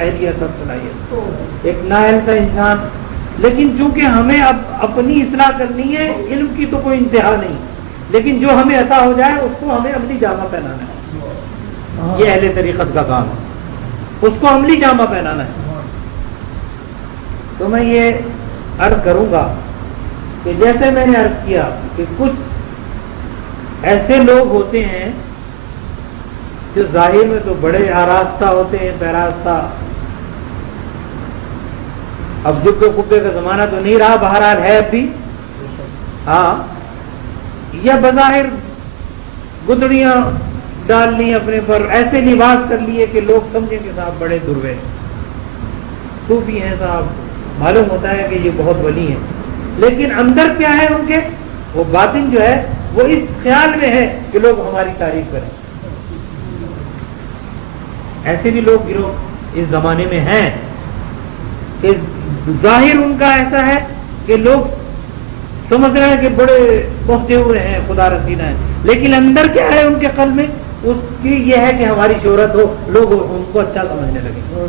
اہلیت اور صلاحیت، ایک نااہل تھا انسان، لیکن چونکہ ہمیں اب اپنی اصلاح کرنی ہے، علم کی تو کوئی انتہا نہیں، لیکن جو ہمیں عطا ہو جائے اس کو ہمیں عملی جامہ پہنانا ہے، یہ اہل طریقت کا کام ہے، اس کو عملی جامہ پہنانا ہے۔ تو میں یہ عرض کروں گا کہ جیسے میں نے عرض کیا کہ کچھ ایسے لوگ ہوتے ہیں جو ظاہر میں تو بڑے آراستہ ہوتے ہیں، پیراستہ، اب جبے کبے کا زمانہ تو نہیں رہا، بہرحال ہے اب بھی، ہاں، یا بظاہر گدڑیاں ڈال لی اپنے پر، ایسے لباس کر لیے کہ لوگ سمجھیں کہ صاحب بڑے دروے صوفی ہیں صاحب، معلوم ہوتا ہے کہ یہ بہت ولی ہیں، لیکن اندر کیا ہے ان کے، وہ باطن جو ہے وہ اس خیال میں ہے کہ لوگ ہماری تعریف کریں۔ ایسے بھی لوگ گروہ اس زمانے میں ہیں کہ ظاہر ان کا ایسا ہے کہ لوگ سمجھ رہے ہیں کہ بڑے پہنچے ہوئے ہیں، خدا رسیدہ ہیں، لیکن اندر کیا ہے ان کے قلب میں، اس کی یہ ہے کہ ہماری شہرت ہو، لوگ ان کو اچھا سمجھنے لگے۔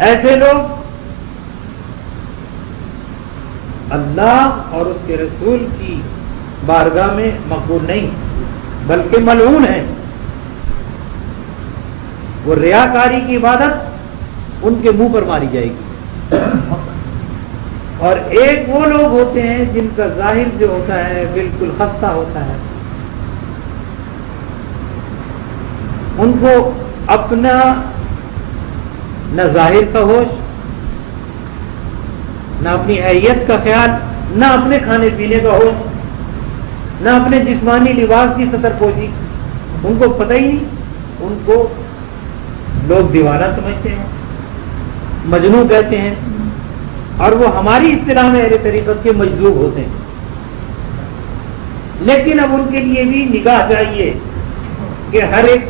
ایسے لوگ اللہ اور اس کے رسول کی بارگاہ میں مقبول نہیں بلکہ ملعون ہیں۔ وہ ریاکاری کی عبادت ان کے منہ پر ماری جائے گی۔ اور ایک وہ لوگ ہوتے ہیں جن کا ظاہر جو ہوتا ہے بالکل خستہ ہوتا ہے، ان کو اپنا نہ ظاہر کا ہوش، نہ اپنی حیت کا خیال، نہ اپنے کھانے پینے کا ہوش، نہ اپنے جسمانی لباس کی ستر پوشی، ان کو پتہ ہی نہیں، ان کو لوگ دیوانہ سمجھتے ہیں، مجنون کہتے ہیں، اور وہ ہماری اصطلاح میں اہل طریقت کے مجذوب ہوتے ہیں۔ لیکن اب ان کے لیے بھی نگاہ چاہیے کہ ہر ایک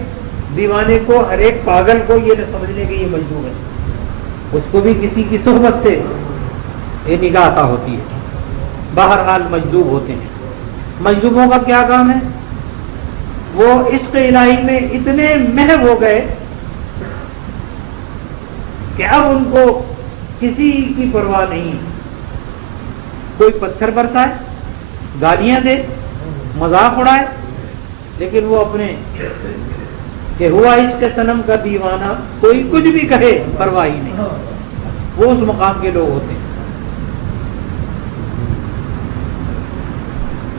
دیوانے کو، ہر ایک پاگل کو یہ نہ سمجھنے کہ یہ مجذوب ہے، اس کو بھی کسی کی صحبت سے یہ نگاہ عطا ہوتی ہے۔ بہرحال مجذوب ہوتے ہیں۔ مجذوبوں کا کیا کام ہے؟ وہ عشق الہی میں اتنے محو ہو گئے کہ اب ان کو کسی کی پرواہ نہیں، کوئی پتھر برسائے، گالیاں دے، مذاق اڑائے، لیکن وہ اپنے کہ ہوا عشق صنم کا دیوانہ، کوئی کچھ بھی کہے پرواہ ہی نہیں، وہ اس مقام کے لوگ ہوتے ہیں۔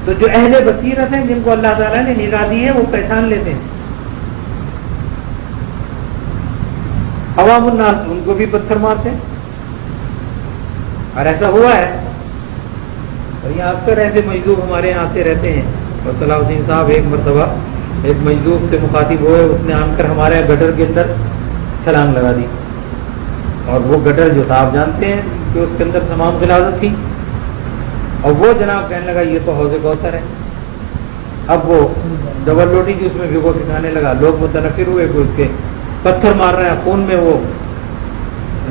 تو جو اہل بصیرت ہیں، جن کو اللہ تعالیٰ نے نگاہ دی ہے، وہ پہچان لیتے ہیں۔ عوام الناس ان کو بھی پتھر مارتے ہیں، اور ایسا ہوا ہے، اور یہاں اکثر ایسے مجذوب ہمارے یہاں آتے رہتے ہیں۔ اور صلاح الدین صاحب ایک مرتبہ ایک مجذوب سے مخاطب ہوئے، اس نے آن کر ہمارے گٹر کے اندر چھلانگ لگا دی، اور وہ گٹر جو صاحب جانتے ہیں کہ اس کے اندر تمام غلاظت تھی، اور وہ جناب کہنے لگا یہ تو حوض کوثر ہے۔ اب وہ ڈبل روٹی کی اس میں بھگو کے کھانے لگا، لوگ متنفر ہوئے کہ اس کے پتھر مار رہے ہیں، خون میں وہ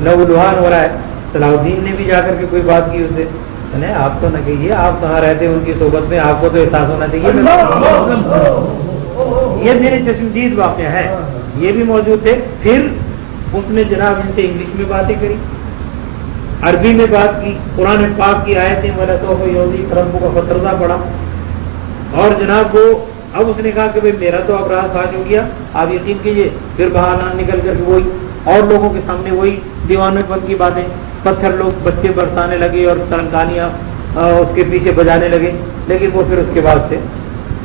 لہو لہان ہو رہا ہے۔ صلاح الدین نے بھی جا کر کے کوئی بات کی اسے، نہیں آپ تو نہ کہیے، آپ کہاں رہتے ان کی صحبت میں، آپ کو تو احساس ہونا چاہیے۔ یہ میرے چشمدید واقعہ ہے، یہ بھی موجود تھے۔ پھر اس نے جناب ان سے انگلش میں باتیں کری، عربی میں بات کی، قرآن پاک کی آیتیں وَلَسَوْفَ يُعْطِيكَ رَبُّكَ فَتَرْضَىٰ پڑھا، اور جناب وہ اب اس نے کہا کہ میرا تو اب راز فاش ہو گیا، آپ یقین کیجیے۔ پھر بہانہ نکل کر کے وہی اور لوگوں کے سامنے وہی دیوانے پن کی باتیں، پتھر لوگ بچے برسانے لگے اور ترنگانیاں اس کے پیچھے بجانے لگے، لیکن وہ پھر اس کے بعد سے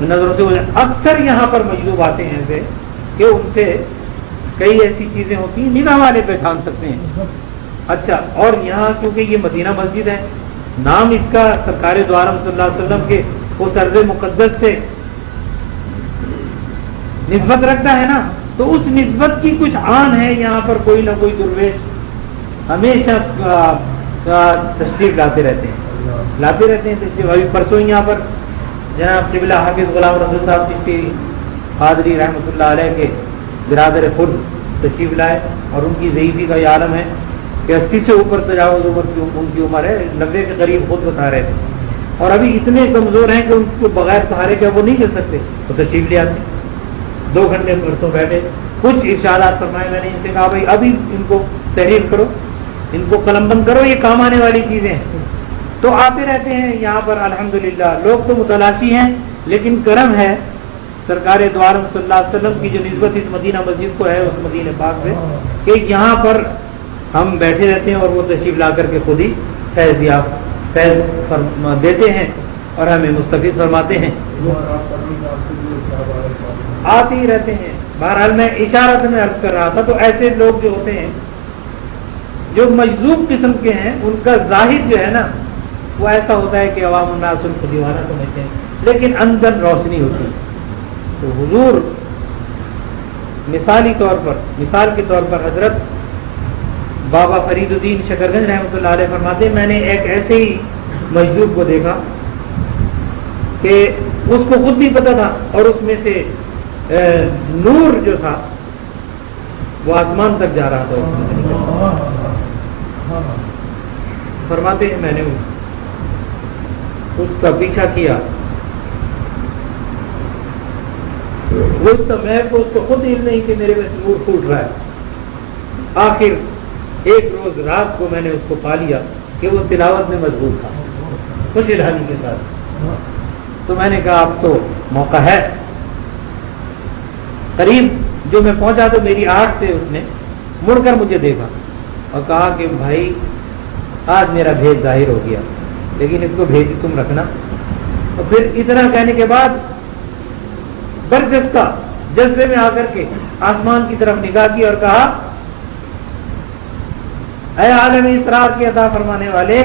نظروں سے اکثر یہاں پر مجذوب آتے ہیں ایسے کہ ان سے کئی ایسی چیزیں ہوتی ہیں نگاہ والے پہچان سکتے ہیں۔ اچھا، اور یہاں کیونکہ یہ مدینہ مسجد ہے، نام اس کا سرکار دو عالم صلی اللہ علیہ وسلم کے اس ارض مقدس سے نسبت رکھتا ہے نا، تو اس نسبت کی کچھ آن ہے، یہاں پر کوئی نہ کوئی درویش ہمیشہ تشریف لاتے رہتے ہیں تشریف۔ ابھی پرسوں یہاں پر جناب قبلہ حافظ غلام رسول صاحب چشتی قادری رحمۃ اللہ علیہ کے برادر خود تشریف لائے، اور ان کی ضعیفی کا یہ عالم ہے کہ 80 سے اوپر تجاوز ان کی عمر ہے، 90 کے قریب خود بتا رہے تھے، اور ابھی اتنے کمزور ہیں کہ ان کو بغیر سہارے کے وہ نہیں چل سکتے، تو تشریف لے آتے 2 گھنٹے پرسوں بیٹھے، کچھ ارشادات فرمائے. میں نے ان سے کہا بھائی ابھی ان کو تحریر کرو, ان کو قلم بند کرو, یہ کام آنے والی چیزیں ہیں. تو آتے رہتے ہیں یہاں پر الحمدللہ. لوگ تو متلاشی ہیں, لیکن کرم ہے سرکار دو عالم صلی اللہ علیہ وسلم کی جو نسبت اس مدینہ مسجد کو ہے, اس مدینہ پاک سے, کہ یہاں پر ہم بیٹھے رہتے ہیں اور وہ تشریف لا کر کے خود ہی فیض دیتے ہیں اور ہمیں مستفید فرماتے ہیں. آتے ہی رہتے ہیں. بہرحال میں اشارت میں عرض کر رہا تھا, تو ایسے لوگ جو ہوتے ہیں جو مجذوب قسم کے ہیں, ان کا ظاہر جو ہے نا وہ ایسا ہوتا ہے کہ عوام الناس ان کو دیوانہ سمجھتے ہیں, لیکن اندر روشنی ہوتی ہے. تو حضور مثال کے طور پر حضرت بابا فرید الدین شکرگنج رحمۃ اللہ علیہ فرماتے ہیں, میں نے ایک ایسے ہی مجذوب کو دیکھا کہ اس کو خود بھی پتا تھا اور اس میں سے نور جو تھا وہ آسمان تک جا رہا تھا. فرماتے ہیں میں نے اس کا پیچھا کیا, وہ میں کو اس کو خود علم نہیں کہ میرے میں نور پھوٹ رہا ہے. آخر ایک روز رات کو میں نے اس کو پا لیا کہ وہ تلاوت میں مضبوط تھا, خوش الحانی کے ساتھ. تو میں نے کہا اب تو موقع ہے. قریب جو میں پہنچا تو میری آنکھ سے اس نے مڑ کر مجھے دیکھا اور کہا کہ بھائی آج میرا بھید ظاہر ہو گیا, لیکن اس کو بھید تم رکھنا. اور پھر اتنا کہنے کے بعد برجستہ جذبے میں آ کر کے آسمان کی طرف نگاہ کی اور کہا اے عالم اسرار کی عطا فرمانے والے,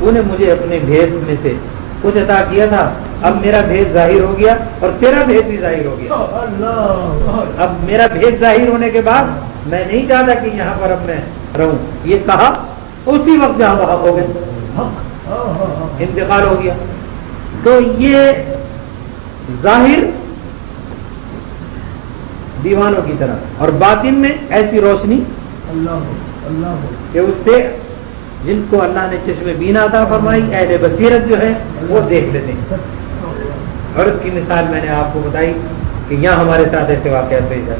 تو نے مجھے اپنے بھید میں سے کچھ عطا کیا تھا, اب میرا بھید ظاہر ہو گیا اور تیرا بھید بھی ظاہر ہو گیا. اب میرا بھید ظاہر ہونے کے بعد میں نہیں چاہتا کہ یہاں پر اب میں رہوں. یہ کہا اسی وقت جہاں وہاں ہو گئے, انتقال ہو گیا. تو یہ ظاہر دیوانوں کی طرح اور باطن میں ایسی روشنی کہ اس سے جن کو اللہ نے چشم بینا عطا فرمائی, اہل بصیرت جو ہے وہ دیکھ لیتے ہیں. اور اس کی مثال میں نے آپ کو بتائی کہ یہاں ہمارے ساتھ ایسے واقعات پیش آئے.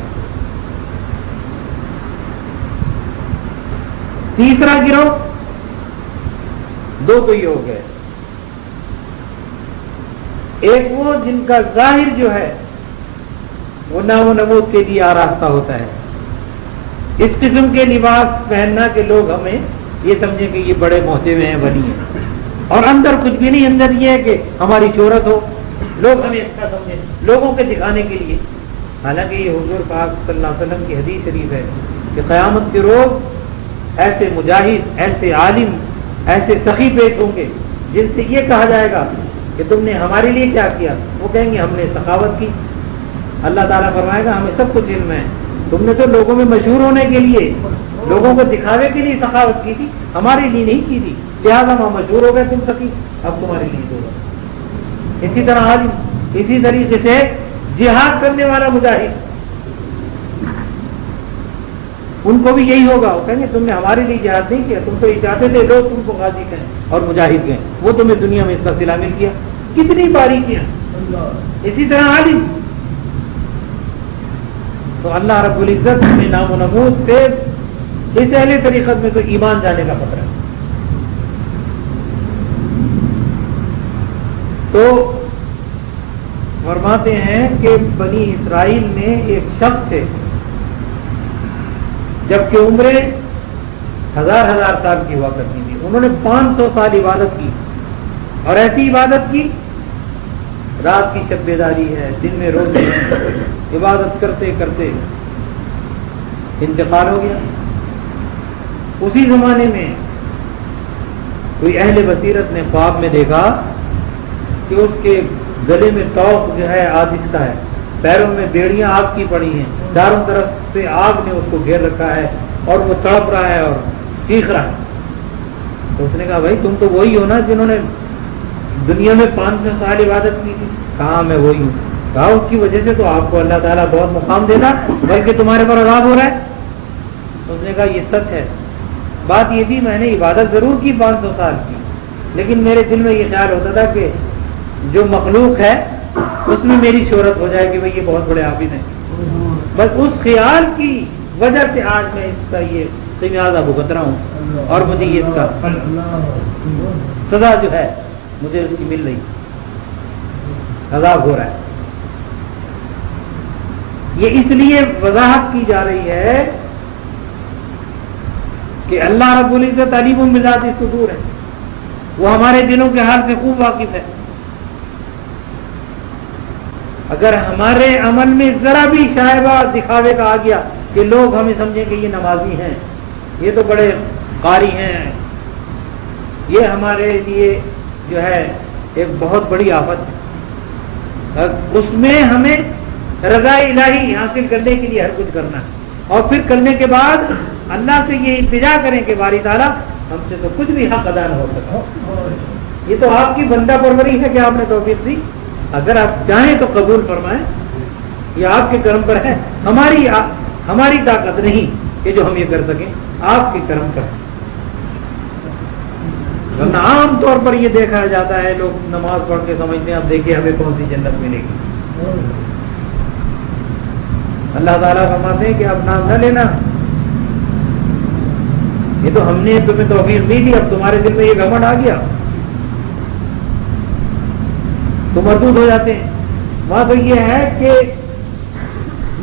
تیسرا گروہ, دو تو یہ ہو گئے. ایک وہ جن کا ظاہر جو ہے وہ نام و نمود کے لیے آراستہ ہوتا ہے. اس قسم کے لباس پہننا کہ لوگ ہمیں یہ سمجھیں کہ یہ بڑے محسن ہیں, ولی ہیں, اور اندر کچھ بھی نہیں. اندر یہ ہے کہ ہماری شہرت ہو, لوگ ہمیں اچھا سمجھیں, لوگوں کے دکھانے کے لیے. حالانکہ یہ حضور پاک صلی اللہ علیہ وسلم کی حدیث شریف ہے کہ قیامت کے روز ایسے مجاہد, ایسے عالم, ایسے سخی پیش ہوں گے جن سے یہ کہا جائے گا کہ تم نے ہمارے لیے کیا کیا. وہ کہیں گے ہم نے سخاوت کی. اللہ تعالیٰ فرمائے گا ہمیں سب کچھ علم ہے, تم نے تو لوگوں میں مشہور ہونے کے لیے, لوگوں کو دکھاوے کے لیے سخاوت کی تھی, ہمارے لیے نہیں کی تھی, لہٰذا وہاں مشہور ہو گئے تم سخی, اب تمہارے لیے ہوگا. اسی طرح عالم, اسی طریقے سے جہاد کرنے والا مجاہد, ان کو بھی یہی ہوگا. وہ کہیں گے تم نے ہمارے لیے جہاد نہیں کیا, تم تو یہ چاہتے تھے لوگ تم کو غازی کہیں اور مجاہد کہیں, وہ تمہیں دنیا میں اس کا صلہ مل گیا. کتنی باریکیاں. اسی طرح عالم, تو اللہ رب العزت نے نام و نمود سے اس اہل طریقت میں تو ایمان جانے کا خطرہ ہے. تو فرماتے ہیں کہ بنی اسرائیل میں ایک شخص تھے, جبکہ عمریں 1000 سال کی ہوا کرتی تھی, انہوں نے 500 سال عبادت کی, اور ایسی عبادت کی رات کی شب بیداری ہے, دن میں روزے ہیں, عبادت کرتے کرتے انتقال ہو گیا. اسی زمانے میں کوئی اہل بصیرت نے خواب میں دیکھا کہ اس کے گلے میں توق جو ہے آدھستہ ہے, پیروں میں بیڑیاں آگ کی پڑی ہیں, چاروں طرف سے آگ نے اس کو گھیر رکھا ہے اور وہ تڑپ رہا ہے اور چیخ رہا ہے. تو اس نے کہا بھائی تم تو وہی ہو نا جنہوں نے دنیا میں 500 سال عبادت کی تھی. کہا میں وہی ہوں. کہا اس کی وجہ سے تو آپ کو اللہ تعالیٰ بہت مقام دینا, بلکہ تمہارے پر عذاب ہو رہا ہے. اس نے کہا یہ سچ ہے, بات یہ تھی میں نے عبادت ضرور کی 500 سال کی, لیکن میرے دل میں یہ خیال ہوتا تھا کہ جو مخلوق ہے اس میں میری شہرت ہو جائے کہ بھئی یہ بہت بڑے عابد ہیں. بس اس خیال کی وجہ سے آج میں اس کا یہ خمیازہ بھگت رہا ہوں اور مجھے یہ اس کا سزا جو ہے مجھے اس کی مل رہی، عذاب ہو رہا ہے. یہ اس لیے وضاحت کی جا رہی ہے کہ اللہ رب العزت علیم بذات الصدور ہے، وہ ہمارے دلوں کے حال سے خوب واقف ہے. اگر ہمارے عمل میں ذرا بھی شائبہ دکھاوے کا آ گیا کہ لوگ ہمیں سمجھیں کہ یہ نمازی ہیں، یہ تو بڑے قاری ہیں، یہ ہمارے لیے جو ہے ایک بہت بڑی آفت ہے. اس میں ہمیں رضا الہی حاصل کرنے کے لیے ہر کچھ کرنا ہے، اور پھر کرنے کے بعد اللہ سے یہ التجا کریں کہ باری تعالیٰ ہم سے تو کچھ بھی حق ادا نہ ہو سکا. یہ تو آپ کی بندہ پروری ہے کہ آپ نے توفیق دی، اگر آپ چاہیں تو قبول فرمائیں، یہ آپ کے کرم پر ہے. ہماری طاقت نہیں کہ جو ہم یہ کر سکیں، آپ کے کرم پر. ورنہ عام طور پر یہ دیکھا جاتا ہے لوگ نماز پڑھ کے سمجھتے ہیں اب دیکھیے ہمیں کون سی جنت ملے گی. اللہ تعالیٰ فرماتے ہیں کہ اب نام نہ لینا، یہ تو ہم نے تمہیں توفیق دی تھی، اب تمہارے دل میں یہ گھمنڈ آ گیا تو مردود ہو جاتے ہیں. وہاں تو یہ ہے کہ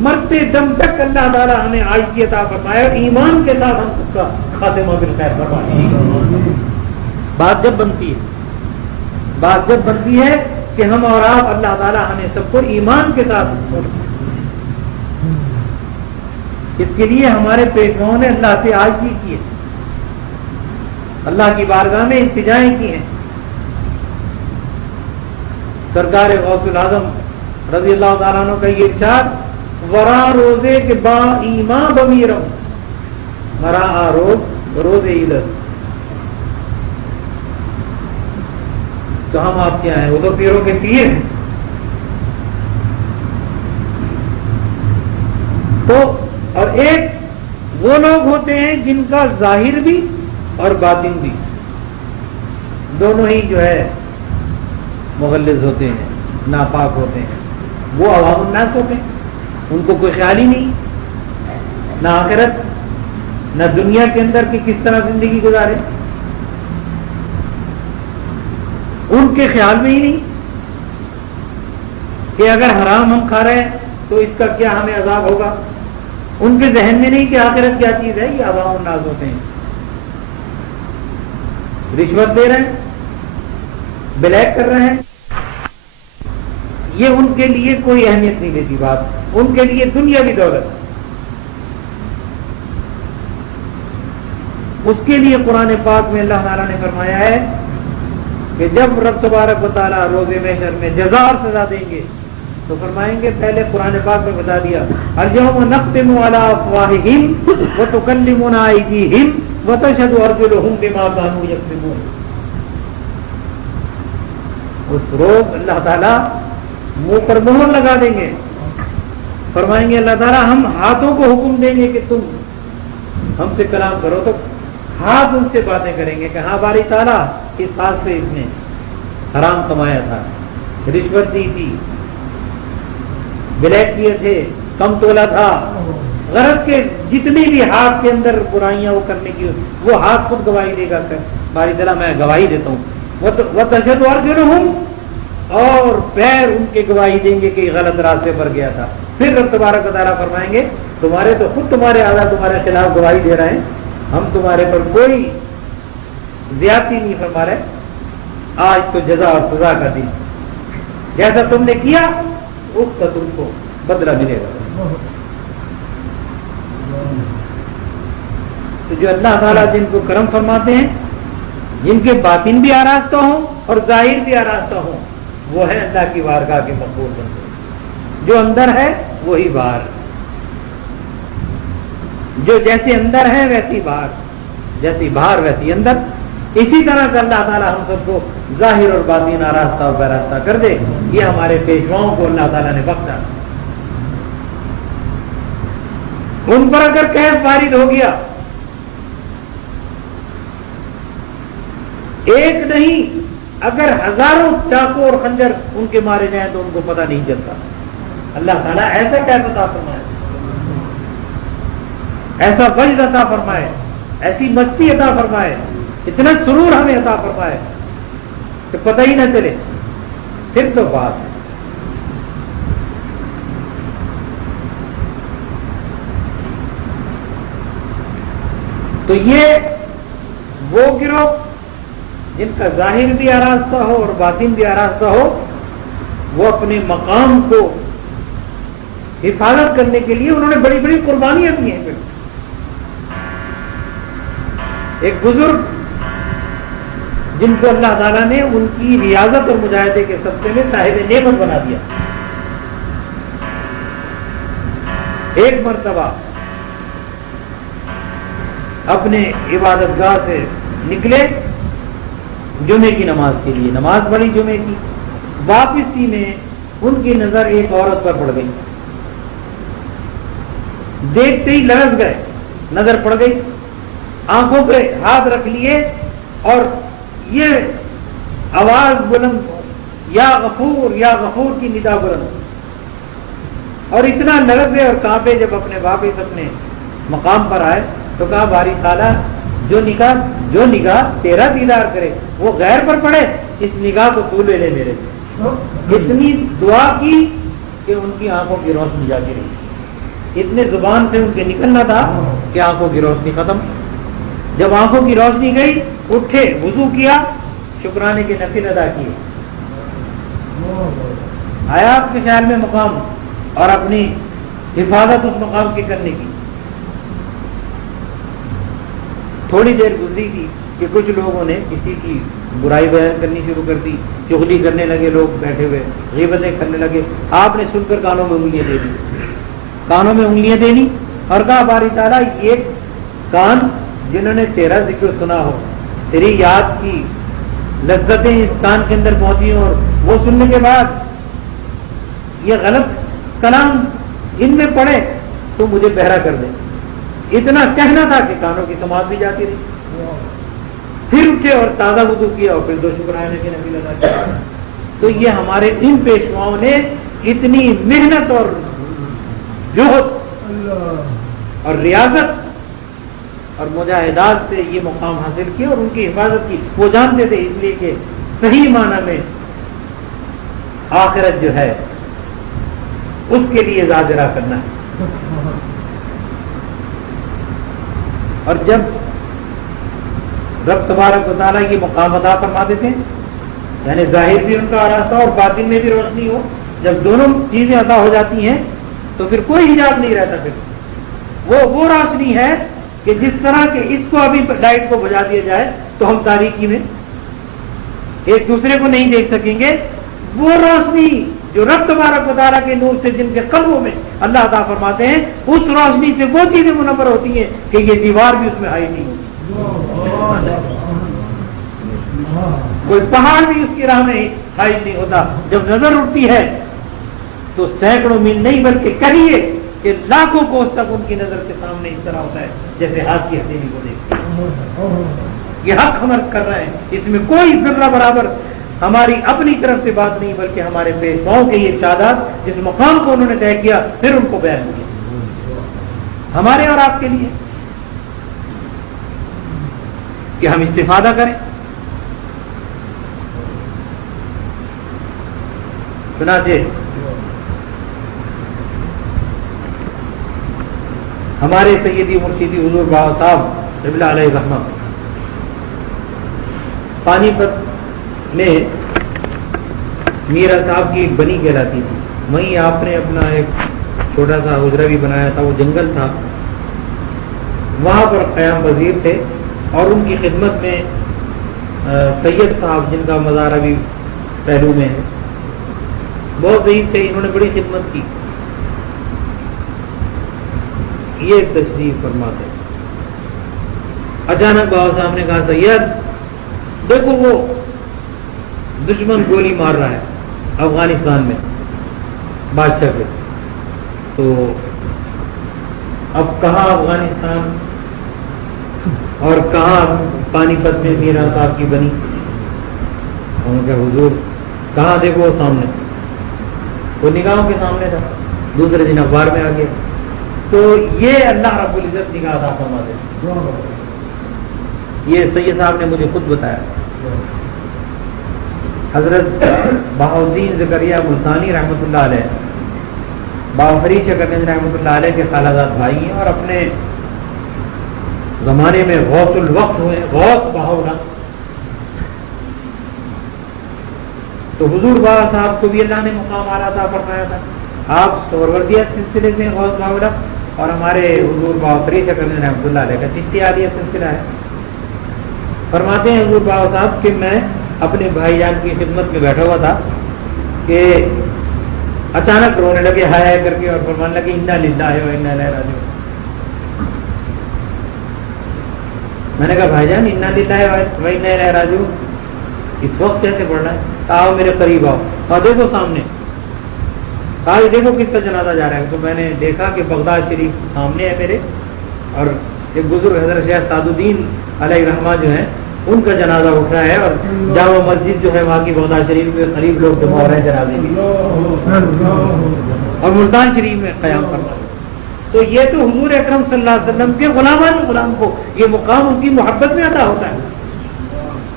مرتے دم تک اللہ تعالیٰ ہمیں عاجزی عطا فرمائے اور ایمان کے ساتھ ہم سب کا خاتمہ بالخیر فرمائے. بات جب بنتی ہے کہ ہم اور آپ اللہ تعالیٰ ہمیں سب کو ایمان کے ساتھ، اس کے لیے ہمارے پیشواؤں نے اللہ سے عاجزی کی ہے، اللہ کی بارگاہ میں التجائیں کی ہیں. سرکار غوث العظم رضی اللہ تعالیٰ عنہ کا یہ ارشاد، ورا روزے کے با ایمان بمیرم مرا روزے عیدت. تو ہم آپ کیا ہیں؟ وہ تو پیروں کے پیر ہیں. تو اور ایک وہ لوگ ہوتے ہیں جن کا ظاہر بھی اور باطن بھی دونوں ہی جو ہے مغلظ ہوتے ہیں، ناپاک ہوتے ہیں. وہ عوام الناس ہوتے ہیں، ان کو کوئی خیال ہی نہیں، نہ آخرت نہ دنیا کے اندر کی کس طرح زندگی گزارے، ان کے خیال میں ہی نہیں کہ اگر حرام ہم کھا رہے ہیں تو اس کا کیا ہمیں عذاب ہوگا. ان کے ذہن میں نہیں کہ آخرت کیا چیز ہے. یہ عوام الناس ہوتے ہیں، رشوت دے رہے ہیں، بلیک کر رہے ہیں، یہ ان کے لیے کوئی اہمیت نہیں دیتی بات. ان کے لیے دنیاوی دولت. اس کے لیے قرآن پاک میں اللہ تعالیٰ نے فرمایا ہے کہ جب رب تبارک و تعالیٰ روز محشر میں جزا اور سزا دیں گے تو فرمائیں گے، پہلے قرآن پاک میں بتا دیا، اليوم نختم علی افواہہم وتکلمنا ایدیہم وتشہد ارجلہم بما کانوا یکسبون. اس روز اللہ تعالیٰ منہ پر مہر لگا دیں گے، فرمائیں گے اللہ تعالیٰ ہم ہاتھوں کو حکم دیں گے کہ تم ہم سے کلام کرو، تو ہاتھ ان سے باتیں کریں گے کہ ہاں باری تعالیٰ اس ہاتھ سے اس نے حرام کمایا تھا، رشوت دی تھی، بلیک کیے تھے، کم تولا تھا، غرض کے جتنی بھی ہاتھ کے اندر برائیاں وہ کرنے کی، وہ ہاتھ خود گواہی دے گا کہ باری تعالیٰ میں گواہی دیتا ہوں. وتشہد ارجلہم، اور پیر ان کے گواہی دیں گے کہ غلط راستے پر گیا تھا. پھر رب تبارک و تعالیٰ فرمائیں گے تمہارے تو خود تمہارے اعلیٰ تمہارے خلاف گواہی دے رہے ہیں، ہم تمہارے پر کوئی زیادتی نہیں فرما رہے، آج تو جزا اور سزا کا دن، جیسا تم نے کیا اس کا تم کو بدلہ ملے گا. تو جو اللہ تعالیٰ جن کو کرم فرماتے ہیں، جن کے باطن بھی آراستہ ہوں اور ظاہر بھی آراستہ ہوں، وہ ہے اللہ کی بارگاہ کے مقبول بندے. جو اندر ہے وہی باہر، جو جیسے اندر ہے ویسی باہر، جیسی باہر ویسی اندر. اسی طرح کا اللہ تعالیٰ ہم سب کو ظاہر اور باطن آراستہ اور براستہ کر دے. یہ ہمارے پیشواؤں کو اللہ تعالیٰ نے بخشا. ان پر اگر قید وارد ہو گیا، ایک نہیں اگر ہزاروں چاقو اور خنجر ان کے مارے جائیں تو ان کو پتہ نہیں چلتا. اللہ تعالیٰ ایسا کیا عطا فرمائے, ایسا وجد عطا فرمائے, ایسی مستی عطا فرمائے, اتنا سرور ہمیں عطا فرمائے کہ پتہ ہی نہ چلے. پھر تو بات ہے. تو یہ وہ گروہ جن کا ظاہر بھی آراستہ ہو اور باطن بھی آراستہ ہو, وہ اپنے مقام کو حفاظت کرنے کے لیے انہوں نے بڑی بڑی قربانیاں دی ہیں. ایک بزرگ جن کو اللہ تعالیٰ نے ان کی ریاضت اور مجاہدے کے سبقے میں صاحب نعمت بنا دیا, ایک مرتبہ اپنے عبادت گاہ سے نکلے جمعے کی نماز کے لیے, نماز پڑھی جمعے کی, واپسی میں ان کی نظر ایک عورت پر پڑ گئی. دیکھتے ہی لرز گئے, نظر پڑ گئی, آنکھوں پہ ہاتھ رکھ لیے اور یہ آواز بلند, یا غفور کی ندا بلند, اور اتنا لرز گئے اور کانپے. جب اپنے واپس اپنے مقام پر آئے تو کہا باری تعالیٰ جو نگاہ تیرا دیدار کرے وہ غیر پر پڑے, اس نگاہ کو تو لے لے میرے سے. اتنی دعا کی کہ ان کی آنکھوں کی روشنی جاتی رہی. اتنے زبان سے ان کے نکلنا تھا کہ آنکھوں کی روشنی ختم. جب آنکھوں کی روشنی گئی, اٹھے, وضو کیا, شکرانے کے نفل ادا کیے. آیا آپ کے خیال میں مقام اور اپنی حفاظت اس مقام کی کرنے کی. تھوڑی دیر گزری تھی کہ کچھ لوگوں نے کسی کی برائی بیان کرنی شروع کر دی, چغلی کرنے لگے, لوگ بیٹھے ہوئے غیبتیں کرنے لگے. آپ نے سن کر کانوں میں انگلیاں دے دی اور کہا باری تعالیٰ یہ کان جنہوں نے تیرا ذکر سنا ہو, تیری یاد کی لذتیں اس کان کے اندر پہنچی ہوں, اور وہ سننے کے بعد یہ غلط کلام ان میں پڑے تو مجھے بہرا کر دے. اتنا کہنا تھا کہ کانوں کی سماعت بھی جاتی رہی. پھر اٹھے اور تازہ وضو کیا اور پھر 2 شکرانے کی نفل ادا کیا. تو یہ ہمارے ان پیشواؤں نے اتنی محنت اور جہد اور ریاضت اور مجاہدات سے یہ مقام حاصل کیا اور ان کی حفاظت کی. وہ جانتے تھے اس لیے کہ صحیح معنی میں آخرت جو ہے اس کے لیے زاجرہ کرنا ہے. اور جب رب تبارک و تعالیٰ یہ مقام عطا فرماتے تھے, یعنی ظاہر بھی ان کا آراستہ اور باطن میں بھی روشنی ہو, جب دونوں چیزیں عطا ہو جاتی ہیں تو پھر کوئی حجاب نہیں رہتا. پھر وہ روشنی ہے کہ جس طرح کہ اس کو ابھی لائٹ کو بجھا دیا جائے تو ہم تاریکی میں ایک دوسرے کو نہیں دیکھ سکیں گے. وہ روشنی جو رب تبارک و تعالیٰ کے نور سے جن کے قلبوں میں اللہ عطا فرماتے ہیں, اس روشنی سے وہ چیزیں منور ہوتی ہیں کہ یہ دیوار بھی اس میں حائل نہیں ہوتی, کوئی پہاڑ بھی اس کی راہ میں حائل نہیں ہوتا. جب نظر اٹھتی ہے تو سینکڑوں میل نہیں بلکہ کہیے کہ لاکھوں کوس تک ان کی نظر کے سامنے اس طرح ہوتا ہے جیسے ہاتھ کی ہتھیلی کو دیکھتے. یہ حق ہم عرض کر رہے ہیں, اس میں کوئی ذرہ برابر ہماری اپنی طرف سے بات نہیں, بلکہ ہمارے پیشواؤں کے یہ ارشادات جس مقام کو انہوں نے طے کیا پھر ان کو بیان کیا ہمارے اور آپ کے لیے کہ ہم استفادہ کریں. چنانچہ ہمارے سیدی مرشدی حضور بابا صاحب رب اللہ علیہ رحمۃ پانی پت میں میرا صاحب کی ایک بنی کہلاتی تھی, وہیں آپ نے اپنا ایک چھوٹا سا حجرہ بھی بنایا تھا. وہ جنگل تھا, وہاں پر قیام وزیر تھے اور ان کی خدمت میں سید صاحب جن کا مزار ابھی پہلو میں ہے, بہت ضعیف تھے, انہوں نے بڑی خدمت کی. یہ تشریف فرماتے اچانک بابا صاحب نے کہا سید دیکھو وہ دشمن گولی مار رہا ہے افغانستان میں بادشاہ پہ, تو اب کہاں افغانستان اور کہاں پانی پت میں میرا صاحب کی بنی. انہوں نے کہا حضور کہاں دیکھو وہ سامنے، وہ نگاہوں کے سامنے تھا، دوسرے دن اخبار میں آ گیا. تو یہ اللہ رب العزت نگاہ عطا فرما دے. یہ سید صاحب نے مجھے خود بتایا. حضرت بہاؤالدین زکریا ملتانی رحمۃ اللہ علیہ، باوفری شکرنند رحمۃ اللہ علیہ کے خالازاد بھائی ہیں اور اپنے زمانے میں غوث الوقت ہوئے، غوث بہاؤالدین. تو حضور بابا صاحب کو بھی اللہ نے مقام اعلیٰ عطا فرمایا تھا. آپ سہروردیہ سلسلے سے غوث بہاؤالدین اور ہمارے حضور باوفری شکرنند رحمۃ اللہ علیہ کا چشتی عالیہ سلسلہ ہے. فرماتے ہیں حضور بابا صاحب کہ میں اپنے بھائی جان کی خدمت میں بیٹھا ہوا تھا کہ اچانک رونے لگے ہائے ہائے کر کے اور فرمانے لگے انا للہ و انا الیہ راجعون. میں نے کہا بھائی جان انا للہ و انا الیہ راجعون اس وقت کیسے پڑھ رہا ہے؟ آؤ میرے قریب آؤ. اور دیکھو سامنے، کہا دیکھو کس کا جنازہ جا رہا ہے. تو میں نے دیکھا کہ بغداد شریف سامنے ہے میرے، اور ایک بزرگ حضرت شیخ سعد الدین علیہ رحمہ جو ہیں ان کا جنازہ اٹھ رہا ہے، اور جامع مسجد جو ہے وہاں کی بغداد شریف میں قریب لوگ جمع ہو رہے ہیں جنازے کی، اور ملتان شریف میں قیام کرنا. تو یہ تو حضور اکرم صلی اللہ علیہ وسلم کے غلام کو یہ مقام ان کی محبت میں عطا ہوتا ہے.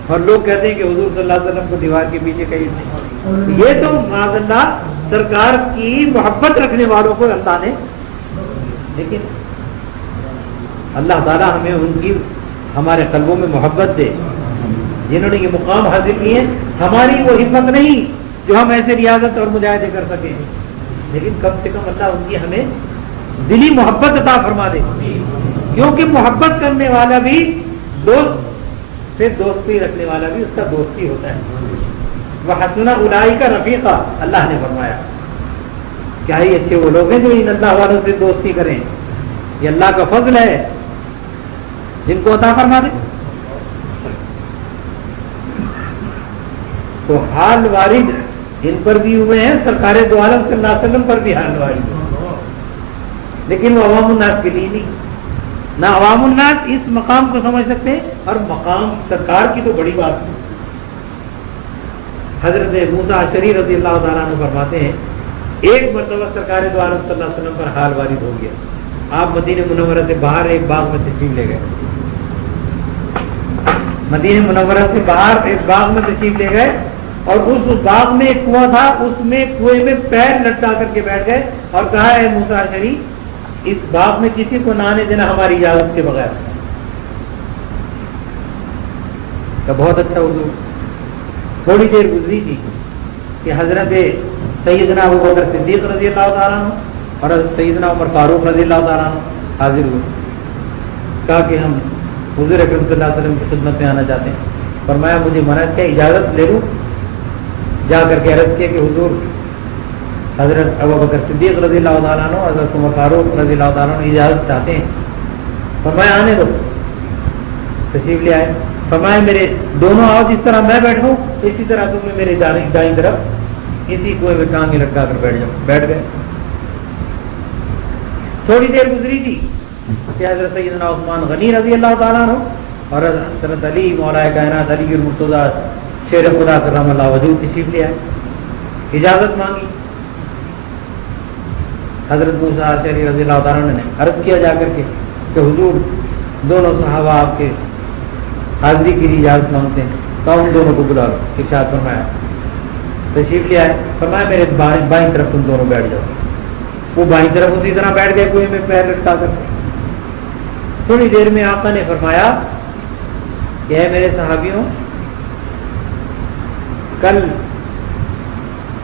اور لوگ کہتے ہیں کہ حضور صلی اللہ علیہ وسلم کو دیوار کے پیچھے کہیں نہیں. یہ تو معاذ اللہ سرکار کی محبت رکھنے والوں کو اللہ نے، لیکن اللہ تعالیٰ ہمیں ان کی ہمارے قلبوں میں محبت دے جنہوں نے یہ مقام حاصل کیے ہیں. ہماری وہ ہمت نہیں جو ہم ایسے ریاضت اور مجاہدے کر سکیں، لیکن کم سے کم اللہ ان کی ہمیں دلی محبت عطا فرما دے. کیونکہ محبت کرنے والا بھی دوست سے دوستی رکھنے والا بھی اس کا دوستی ہوتا ہے. وَحَسُنَ أُولَٰئِكَ رَفِيقًا اللہ نے فرمایا کیا ہی اچھے وہ لوگ ہیں جو ان اللہ والوں سے دوستی کریں. یہ اللہ کا فضل ہے جن کو عطا فرما دے. تو حال وارد ان پر بھی ہوئے ہیں، سرکار دو عالم صلی اللہ علیہ وسلم پر بھی حال وارد ہوئے، لیکن وہ عوام الناس کے لیے نہیں. نہ عوام الناس اس مقام کو سمجھ سکتے ہیں، اور مقام سرکار کی تو بڑی بات ہے. حضرت موسیٰ اشعری رضی اللہ تعالیٰ عنہ فرماتے ہیں ایک مرتبہ سرکار دو عالم صلی اللہ علیہ وسلم پر حال وارد ہو گیا. آپ مدینہ منورہ سے باہر ایک باغ میں تشریف لے گئے. مدینہ منورہ سے باہر ایک باغ میں تشریف لے گئے، اور اس باغ میں ایک کنواں تھا، اس میں کنویں میں پیر لٹکا کر کے بیٹھ گئے اور کہا اے موسیٰ اشعری اس باغ میں کسی کو نہ آنے دینا ہماری اجازت کے بغیر. تو بہت اچھا اردو. تھوڑی دیر گزری تھی کہ حضرت سیدنا ابوبکر صدیق رضی اللہ تعالیٰ عنہ اور حضرت سیدنا عمر فاروق رضی اللہ تعالیٰ عنہ حاضر ہوئے. کہا کہ ہم حضور اکرم صلی اللہ علیہ وسلم کی خدمت میں آنا چاہتے ہیں. فرمایا مجھے منع کیا، اجازت لے لوں. جا کر کے عرض کیا کہ حضور حضرت ابوبکر صدیق رضی اللہ تعالیٰ عنہ اور حضرت عمر فاروق رضی اللہ تعالیٰ عنہ اجازت چاہتے ہیں. فرمایا آنے دو. تشریف لے آئے. فرمایا میرے دونوں آؤ، جس طرح میں بیٹھوں اسی طرح تمہیں میرے دائیں طرف اسی کنویں میں ٹانگیں لٹکا کر بیٹھ جاؤ. بیٹھ گئے. تھوڑی دیر گزری تھی کہ حضرت سیدنا عثمان غنی رضی اللہ تعالیٰ عنہ اور حضرت علی مولا کائنات علی المرتضیٰ شیر خدا کرم اللہ وجہ تشریف لے آئے. اجازت مانگی. حضرت موسیٰ اشعری رضی اللہ تعالیٰ عنہ نے عرض کیا جا کر کے کہ حضور دونوں صحابہ آپ کے حاضری کے لیے اجازت مانگتے ہیں، تو ان دونوں کو بلا لو. ارشاد فرمایا. تشریف لے آئے. فرمایا میرے بائیں طرف تم دونوں بیٹھ جاؤ. وہ بائیں طرف اسی طرح بیٹھ گئے کنویں میں پیر لٹکا کر. تھوڑی دیر میں آقا نے فرمایا کہ اے میرے صحابیوں، کل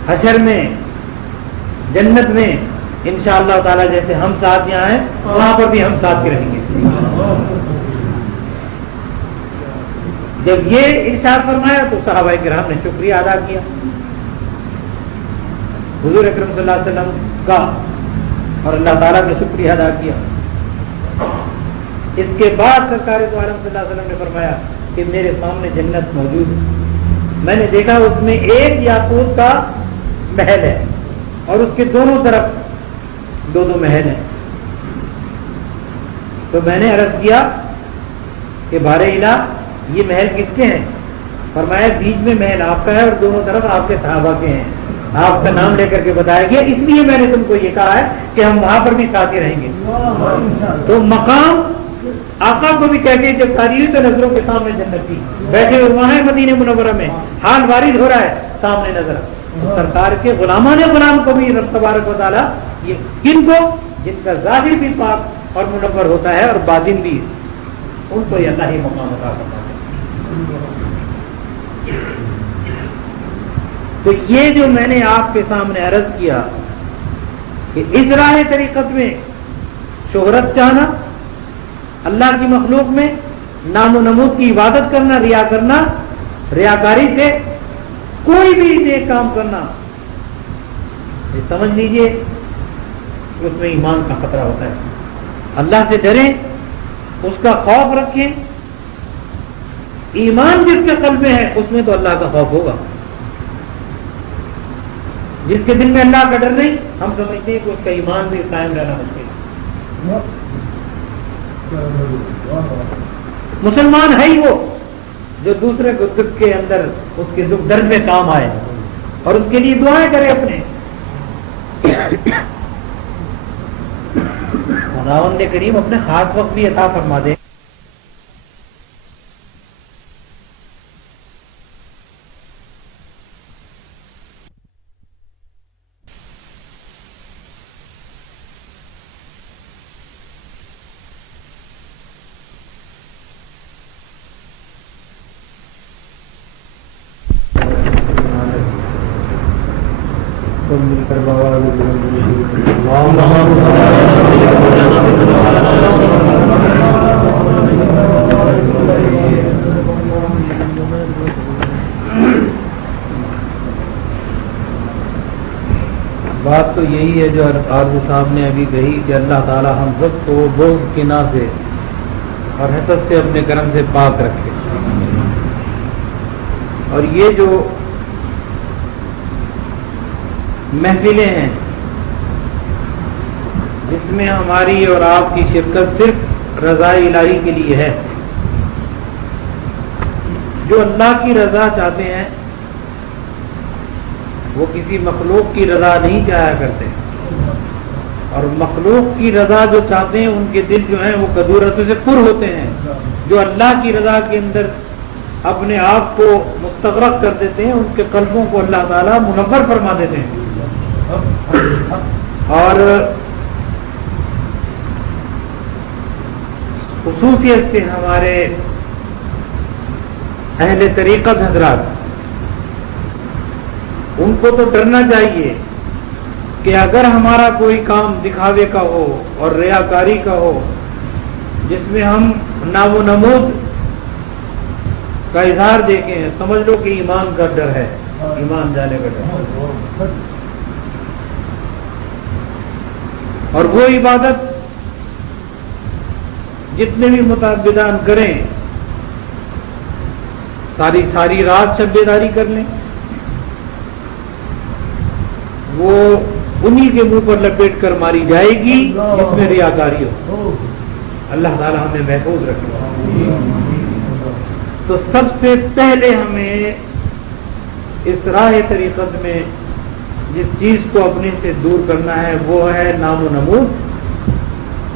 حشر میں جنت میں انشاءاللہ تعالی جیسے ہم ساتھ یہاں ہیں وہاں پر بھی ہم ساتھ کے رہیں گے. جب یہ ارشاد فرمایا تو صحابہ کرام نے شکریہ ادا کیا حضور اکرم صلی اللہ علیہ وسلم کا، اور اللہ تعالیٰ نے شکریہ ادا کیا. اس کے بعد سرکار دو عالم صلی اللہ علیہ وسلم نے فرمایا کہ میرے سامنے جنت موجود ہے. میں نے دیکھا اس میں ایک یاقوت کا محل ہے اور اس کے دونوں طرف دو محل ہیں. تو میں نے عرض کیا کہ بارے الہ یہ محل کس کے ہیں؟ فرمایا بیچ میں محل آپ کا ہے اور دونوں طرف آپ کے صحابہ کے ہیں، آپ کا نام لے کر کے بتایا گیا، اس لیے میں نے تم کو یہ کہا ہے کہ ہم وہاں پر بھی ساتھ ہی رہیں گے۔ تو مقام آقا کو بھی کہتے ہیں جب تاریخ تو نظروں کے سامنے جنت کی بیٹھے ہوئے وہاں مدینہ منورہ میں حال وارد ہو رہا ہے سامنے نظر، سرکار کے غلامان غلام کو بھی رب تبارک و تعالیٰ یہ کن کو جن کا ظاہر بھی پاک اور منور ہوتا ہے اور باطن بھی، ان کو یہ اللہ ہی مقام عطا کرتا ہے۔ تو یہ جو میں نے آپ کے سامنے عرض کیا کہ اس راہ طریقت میں شہرت چاہنا، اللہ کی مخلوق میں نام و نمود کی عبادت کرنا، ریا کرنا، ریاکاری سے کوئی بھی نیک کام کرنا، یہ سمجھ لیجئے کہ اس میں ایمان کا خطرہ ہوتا ہے۔ اللہ سے ڈریں، اس کا خوف رکھیں، ایمان جس کے قلب میں ہے اس میں تو اللہ کا خوف ہوگا۔ جس کے دل میں اللہ کا ڈر نہیں، ہم سمجھتے ہیں کہ اس کا ایمان بھی قائم رہنا مشکل ہے۔ مسلمان ہے ہی وہ جو دوسرے کو دکھ کے اندر اس کے دکھ درد میں کام آئے اور اس کے لیے دعائیں کرے اپنے۔ خداوند کریم اپنے خاص وقت بھی عطا فرما دے۔ مل کر بات تو یہی ہے جو عارض صاحب نے ابھی کہی کہ اللہ تعالی ہم سب کو بغض کینہ سے اور حسد سے اپنے کرم سے پاک رکھے۔ اور یہ جو محفلیں ہیں جس میں ہماری اور آپ کی شرکت صرف رضا الہی کے لیے ہے، جو اللہ کی رضا چاہتے ہیں وہ کسی مخلوق کی رضا نہیں چاہا کرتے، اور مخلوق کی رضا جو چاہتے ہیں ان کے دل جو ہیں وہ کدورتوں سے پر ہوتے ہیں۔ جو اللہ کی رضا کے اندر اپنے آپ کو مستغرق کر دیتے ہیں ان کے قلبوں کو اللہ تعالیٰ منور فرما دیتے ہیں۔ اور خصوصیت سے ہمارے اہل طریقت حضرات، ان کو تو ڈرنا چاہیے کہ اگر ہمارا کوئی کام دکھاوے کا ہو اور ریاکاری کا ہو جس میں ہم نام و نمود کا اظہار دیکھیں، سمجھ لو کہ ایمان کا ڈر ہے، ایمان جانے کا ڈر۔ اور وہ عبادت جتنے بھی متعبدان کریں، ساری رات شب بیداری کر لیں، وہ انہی کے منہ پر لپیٹ کر ماری جائے گی جس میں ریاکاری ہو۔ اللہ تعالی ہمیں محفوظ رکھے۔ تو سب سے پہلے ہمیں اس راہ طریقت میں جس چیز کو اپنے سے دور کرنا ہے وہ ہے نام و نمود،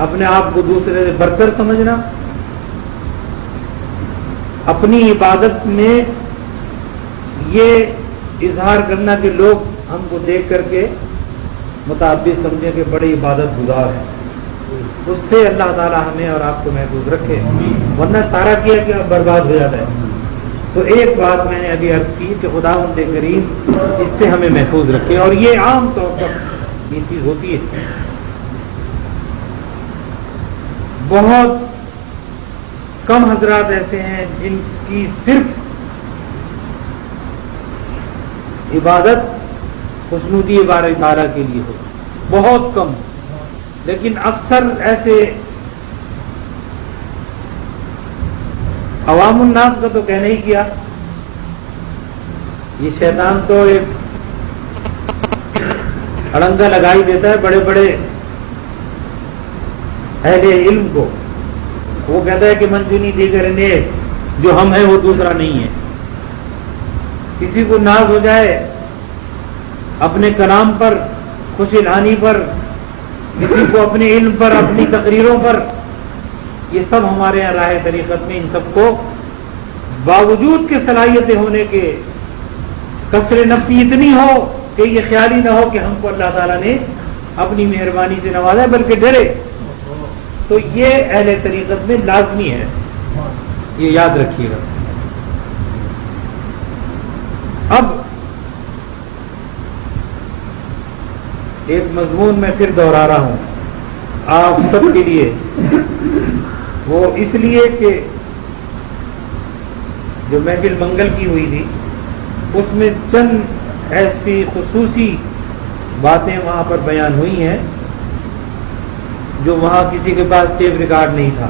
اپنے آپ کو دوسرے سے برتر سمجھنا، اپنی عبادت میں یہ اظہار کرنا کہ لوگ ہم کو دیکھ کر کے متعبد سمجھیں کہ بڑی عبادت گزار ہے۔ اس سے اللہ تعالی ہمیں اور آپ کو محفوظ رکھے، ورنہ سارا کیا کہ برباد ہو جاتا ہے۔ تو ایک بات میں نے ابھی عرض کی کہ خداوند کریم اس سے ہمیں محفوظ رکھے، اور یہ عام طور پر یہ چیز ہوتی ہے۔ بہت کم حضرات ایسے ہیں جن کی صرف عبادت خشنودی بارہ تعالیٰ کے لیے ہو، بہت کم، لیکن اکثر ایسے عوام الناس کا تو کہنا ہی کیا۔ یہ شیطان تو ایک اڑنگا لگا ہی دیتا ہے بڑے بڑے اہل علم کو، وہ کہتا ہے کہ من دونی دیگر نے جو ہم ہیں وہ دوسرا نہیں ہے، کسی کو ناز ہو جائے اپنے کلام پر، خوش الحانی پر، کسی کو اپنے علم پر، اپنی تقریروں پر، یہ سب ہمارے یہاں راہ طریقت میں ان سب کو باوجود کے صلاحیتیں ہونے کے کثر نفسی اتنی ہو کہ یہ خیال ہی نہ ہو کہ ہم کو اللہ تعالیٰ نے اپنی مہربانی سے نوازا، بلکہ ڈرے، تو یہ اہل طریقت میں لازمی ہے، یہ یاد رکھیے گا۔ اب ایک مضمون میں پھر دوہرا رہا ہوں آپ سب کے لیے، وہ اس لیے کہ جو محفل منگل کی ہوئی تھی اس میں چند ایسی خصوصی باتیں وہاں پر بیان ہوئی ہیں جو وہاں کسی کے پاس ٹیپ ریکارڈ نہیں تھا۔